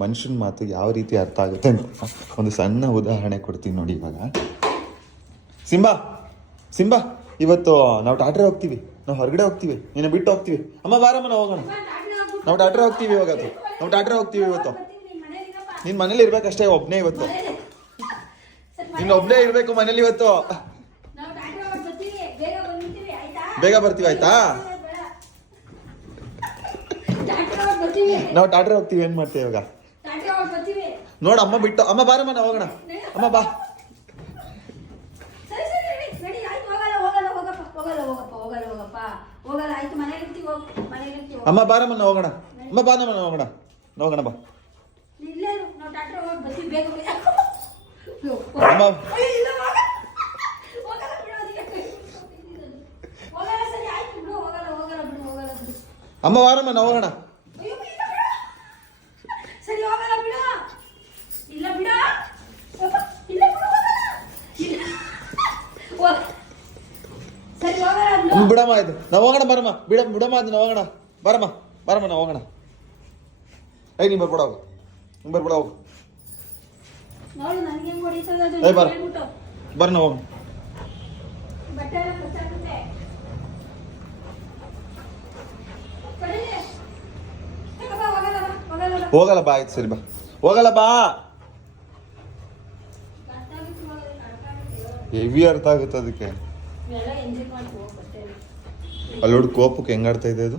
ಮನುಷ್ಯನ ಮಾತು ಯಾವ ರೀತಿ ಅರ್ಥ ಆಗುತ್ತೆ ಅಂತ ಒಂದು ಸಣ್ಣ ಉದಾಹರಣೆ ಕೊಡ್ತೀನಿ ನೋಡಿ. ಇವಾಗ ಸಿಂಬಾ ಸಿಂಬಾ, ಇವತ್ತು ನಾವು ಟಾಟ್ರೆ ಹೋಗ್ತೀವಿ, ನಾವು ಹೊರಗಡೆ ಹೋಗ್ತೀವಿ, ನೀನು ಬಿಟ್ಟು ಹೋಗ್ತೀವಿ. ಅಮ್ಮ ಬಾರಮ್ಮ ನಾವು ಹೋಗೋಣ, ನಾವು ಟಾಟ್ರೆ ಹೋಗ್ತೀವಿ ಇವಾಗ, ನಾವು ಟಾಟ್ರೆ ಹೋಗ್ತೀವಿ ಇವತ್ತು. ನೀನು ಮನೇಲಿ ಇರ್ಬೇಕಷ್ಟೇ, ಒಬ್ಬನೇ ಇವತ್ತು, ನೀನು ಒಬ್ಬನೇ ಇರಬೇಕು ಮನೇಲಿ ಇವತ್ತು. ಬೇಗ ಬರ್ತೀವಿ ಆಯ್ತಾ? ನಾವು ಟಾಟ್ರೆ ಹೋಗ್ತೀವಿ. ಏನ್ ಮಾಡ್ತೀವಿ ಇವಾಗ? ನೋಡ ಅಮ್ಮ ಬಿಟ್ಟು, ಅಮ್ಮ ಬಾರಮ್ಮ ನಾವು ಹೋಗೋಣ, ಅಮ್ಮ ಬಾ. ಅಮ್ಮ ಬಾರಮ್ಮ ನಾವು ಹೋಗೋಣ, ಅಮ್ಮ ಬಾ, ನಮ್ಮ ಹೋಗೋಣ, ಹೋಗೋಣ ಬಾ. ಅಮ್ಮ ಅಮ್ಮ ಬಾರಮ್ಮ ನಾವು ಹೋಗೋಣ. ಬಿಡಮ್ಮ ಆಯ್ತು, ನಾವು ಹೋಗೋಣ ಬರಮ್ಮ, ಬಿಡಮ್ಮ ಅದು ನಾವು ಹೋಗೋಣ, ಬರಮ್ಮ ಬರಮ್ಮ ನಾವು ಹೋಗೋಣ. ಏಯ್ ನೀ ಬರ್ಬಿಡ ಹೋಗು, ನೀನು ಬರ್ಬಿಡ ಹೋಗು. ಏಯ್ ಬರ ನಾವು ಹೋಗೋಣ. ಹೋಗಲ್ಲ ಬಾ, ಆಯ್ತು ಸರಿ ಬಾ, ಹೋಗಲ್ಲ ಬಾ. ಹೆವಿ ಅರ್ಥ ಆಗುತ್ತೆ ಅದಕ್ಕೆ. ಅಲ್ಲಿ ನೋಡಿ ಕೋಪಕ್ಕೆ ಹೆಂಗಾಡ್ತಾ ಇದೆ ಅದು.